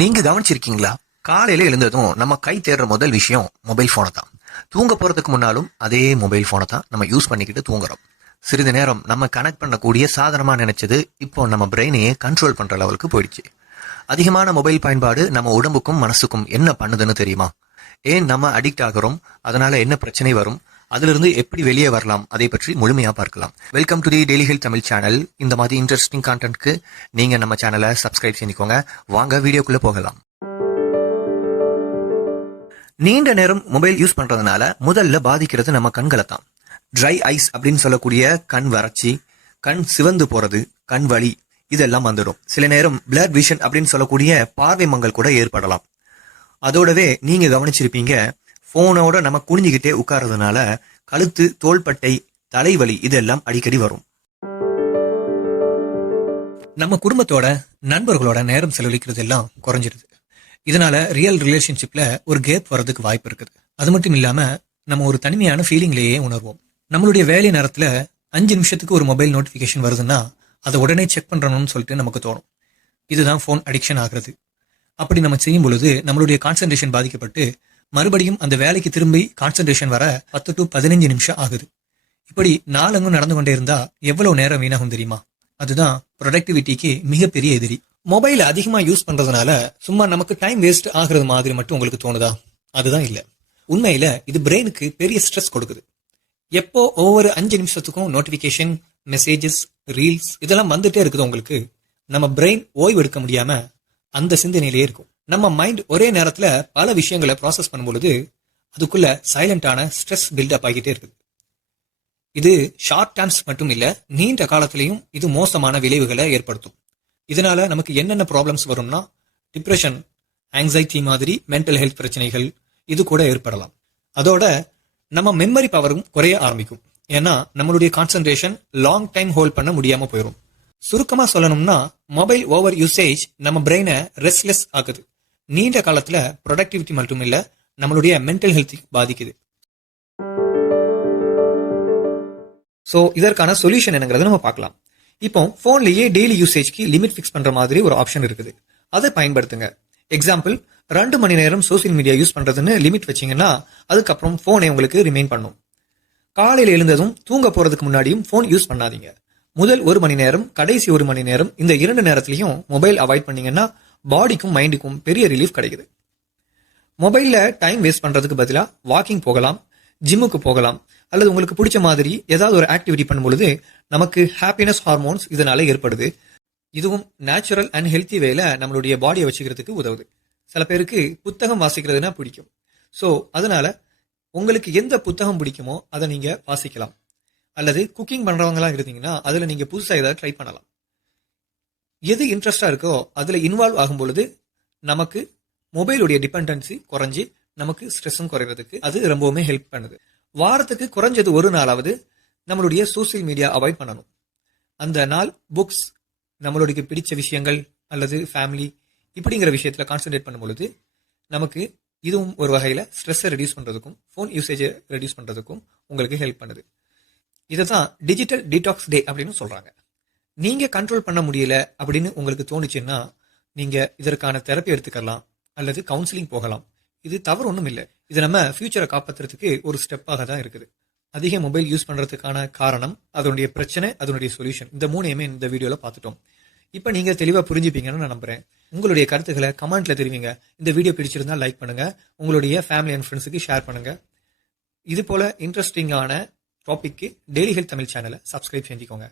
நீங்க கவனிச்சிருக்கீங்களா? காலையில எழுந்ததும் நம்ம கை தேடுற முதல் விஷயம் மொபைல் போனை தான். தூங்க போறதுக்கு முன்னாலும் அதே மொபைல் போனை தான் நம்ம யூஸ் பண்ணிக்கிட்டு தூங்குறோம். சிறிது நேரம் நம்ம கனெக்ட் பண்ணக்கூடிய சாதனமா நினைச்சது இப்போ நம்ம பிரெயினையே கண்ட்ரோல் பண்ற லெவலுக்கு போயிடுச்சு. அதிகமான மொபைல் பயன்பாடு நம்ம உடம்புக்கும் மனசுக்கும் என்ன பண்ணுதுன்னு தெரியுமா? ஏன் நம்ம அடிக்ட் ஆகிறோம்? அதனால என்ன பிரச்சனை வரும்? அதிலிருந்து எப்படி வெளியே வரலாம்? அதை பற்றி முழுமையா பார்க்கலாம். Welcome to the daily health Tamil channel. இந்த மாதிரி இன்ட்ரெஸ்டிங் கான்டென்ட்க்கு நீங்க நம்ம சேனலை சப்ஸ்கிரைப் செஞ்சுக்கோங்க. வாங்க வீடியோக்குள்ள போகலாம். நீண்ட நேரம் மொபைல் யூஸ் பண்றதுனால முதல்ல பாதிக்கிறது நம்ம கண்களை தான். ட்ரை ஐஸ் அப்படின்னு சொல்லக்கூடிய கண் வறட்சி, கண் சிவந்து போறது, கண் வலி இதெல்லாம் வந்துடும். சில நேரம் பிளட் விஷன் அப்படின்னு சொல்லக்கூடிய பார்வை மங்கல் கூட ஏற்படலாம். அதோடவே நீங்க கவனிச்சிருப்பீங்க, போனோட நம்ம குனிஞ்சுக்கிட்டே உட்கார்றதுனால கழுத்து, தோள்பட்டை, தலைவலி இதெல்லாம் அடிக்கடி வரும். நம்ம குடும்பத்தோட நண்பர்களோட நேரம் செலவழிக்கிறது எல்லாம் குறைஞ்சிருது. இதனால ரியல் ரிலேஷன்ஷிப்ல ஒரு கேப் வர்றதுக்கு வாய்ப்பு இருக்குது. அது மட்டும் இல்லாம நம்ம ஒரு தனிமையான ஃபீலிங்லேயே உணர்வோம். நம்மளுடைய வேலை நேரத்துல 5 நிமிஷத்துக்கு ஒரு மொபைல் நோட்டிபிகேஷன் வருதுன்னா அதை உடனே செக் பண்றணும்னு சொல்லிட்டு நமக்கு தோணும். இதுதான் போன் அடிக்ஷன் ஆகிறது. அப்படி நம்ம செய்யும் பொழுது நம்மளுடைய கான்சென்ட்ரேஷன் பாதிக்கப்பட்டு மறுபடியும் அந்த வேலைக்கு திரும்பி கான்சென்ட்ரேஷன் வர 10 to 15 நிமிஷம் ஆகுது. இப்படி நாளெங்கும் நடந்து கொண்டே இருந்தா எவ்வளவு நேரம் வீணாகும் தெரியுமா? அதுதான் ப்ரொடக்டிவிட்டிக்கு மிகப்பெரிய எதிரி. மொபைல் அதிகமா யூஸ் பண்றதுனால சும்மா நமக்கு டைம் வேஸ்ட் ஆகுறது மாதிரி மட்டும் உங்களுக்கு தோணுதா? அதுதான் இல்ல. உண்மையில இது பிரெயினுக்கு பெரிய ஸ்ட்ரெஸ் கொடுக்குது. எப்போ ஒவ்வொரு 5 நிமிஷத்துக்கும் நோட்டிபிகேஷன், மெசேஜஸ், ரீல்ஸ் இதெல்லாம் வந்துட்டே இருக்குது உங்களுக்கு. நம்ம பிரெயின் ஓய்வு எடுக்க முடியாம அந்த சிந்தனையிலேயே இருக்கும். நம்ம மைண்ட் ஒரே நேரத்துல பல விஷயங்களை ப்ராசஸ் பண்ணும்பொழுது அதுக்குள்ள சைலண்டான ஸ்ட்ரெஸ் பில்டப் ஆகிட்டே இருக்குது. இது ஷார்ட் டேர்ம்ஸ் மட்டும் இல்ல, நீண்ட காலத்திலையும் இது மோசமான விளைவுகளை ஏற்படுத்தும். இதனால நமக்கு என்னென்ன ப்ராப்ளம்ஸ் வரும்னா டிப்ரெஷன், ஆங்ஸைட்டி மாதிரி மென்டல் ஹெல்த் பிரச்சனைகள் இது கூட ஏற்படலாம். அதோட நம்ம மெமரி பவரும் குறைய ஆரம்பிக்கும். ஏன்னா நம்மளுடைய கான்சென்ட்ரேஷன் லாங் டைம் ஹோல்ட் பண்ண முடியாம போயிடும். சுருக்கமா சொல்லணும்னா மொபைல் ஓவர் யூசேஜ் நம்ம பிரெயினை ரெஸ்ட்லெஸ் ஆகுது. நீண்ட காலத்துல ப்ரொடக்டிவிட்டி மட்டும் இல்ல, நம்மளுடைய மென்டல் ஹெல்த் பாதிக்குது. சோ இதற்கான சொல்யூஷன் என்னங்கிறத நம்ம பார்க்கலாம். இப்போ போன்லயே டெய்லி யூசேஜ்க்கு லிமிட் ஃபிக்ஸ் பண்ற மாதிரி ஒரு ஆப்ஷன் இருக்குது. அதை பயன்படுத்துங்க. எக்ஸாம்பிள், 2 மணி நேரம் சோசியல் மீடியா யூஸ் பண்றதுன்னு லிமிட் வச்சீங்கன்னா அதுக்கப்புறம் போனே உங்களுக்கு ரிமைன் பண்ணும். காலையில எழுந்ததும் தூங்க போறதுக்கு முன்னாடியும் போன் யூஸ் பண்ணாதீங்க. முதல் 1 மணி நேரம், கடைசி 1 மணி நேரம் இந்த 2 நேரத்திலையும் மொபைல் அவாய்ட் பண்ணீங்கன்னா பாடிக்கும் மைண்டுக்கும் பெரிய ரிலீஃப் கிடைக்குது. மொபைல்ல டைம் வேஸ்ட் பண்றதுக்கு பதிலா வாக்கிங் போகலாம், ஜிம்முக்கு போகலாம், அல்லது உங்களுக்கு பிடிச்ச மாதிரி ஏதாவது ஒரு ஆக்டிவிட்டி பண்ணும்பொழுது நமக்கு ஹாப்பினஸ் ஹார்மோன்ஸ் இதனால ஏற்படுது. இதுவும் நேச்சுரல் அண்ட் ஹெல்த்தி வேல நம்மளுடைய பாடியை வச்சுக்கிறதுக்கு உதவுது. சில பேருக்கு புத்தகம் வாசிக்கிறதுனா பிடிக்கும். ஸோ அதனால உங்களுக்கு எந்த புத்தகம் பிடிக்குமோ அதை நீங்க வாசிக்கலாம். அல்லது குக்கிங் பண்றவங்களா இருந்தீங்கன்னா அதுல நீங்க புதுசா ஏதாவது ட்ரை பண்ணலாம். எது இன்ட்ரெஸ்டா இருக்கோ அதுல இன்வால்வ் ஆகும் பொழுது நமக்கு மொபைலுடைய டிபெண்டன்சி குறைஞ்சி நமக்கு ஸ்ட்ரெஸ்ஸும் குறைகிறதுக்கு அது ரொம்பவுமே ஹெல்ப் பண்ணுது. வாரத்துக்கு குறைஞ்சது ஒரு நாளாவது நம்மளுடைய சோசியல் மீடியா அவாய்ட் பண்ணணும். அந்த நாள் புக்ஸ், நம்மளுடைய பிடிச்ச விஷயங்கள் அல்லது ஃபேமிலி இப்படிங்கிற விஷயத்துல கான்சென்ட்ரேட் பண்ணும் பொழுது நமக்கு இதுவும் ஒரு வகையில ஸ்ட்ரெஸ்ஸை ரெடியூஸ் பண்றதுக்கும் போன் யூசேஜை ரெடியூஸ் பண்றதுக்கும் உங்களுக்கு ஹெல்ப் பண்ணுது. இதை தான் டிஜிட்டல் டீடாக்ஸ் டே அப்படின்னு சொல்றாங்க. நீங்க கண்ட்ரோல் பண்ண முடியல அப்படின்னு உங்களுக்கு தோணுச்சுன்னா நீங்க இதற்கான தெரப்பி எடுத்துக்கலாம் அல்லது கவுன்சிலிங் போகலாம். இது தவறு ஒன்றும் இல்லை. இது நம்ம ஃபியூச்சரை காப்பாற்றுறதுக்கு ஒரு ஸ்டெப்பாக தான் இருக்குது. அதிக மொபைல் யூஸ் பண்றதுக்கான காரணம், அதனுடைய பிரச்சனை, அதனுடைய சொல்யூஷன், இந்த 3 இந்த வீடியோல பார்த்துட்டோம். இப்போ நீங்க தெளிவா புரிஞ்சுப்பீங்கன்னு நான் நம்புறேன். உங்களுடைய கருத்துக்களை கமெண்ட்ல தெரிவிங்க. இந்த வீடியோ பிடிச்சிருந்தா லைக் பண்ணுங்க, உங்களுடைய ஃபேமிலி அண்ட் ஃப்ரெண்ட்ஸுக்கு ஷேர் பண்ணுங்க. இது போல இன்ட்ரெஸ்டிங்கான டாபிக்கு டெய்லி ஹெல்த் தமிழ் சேனலை சப்ஸ்கிரைப் செஞ்சுக்கோங்க.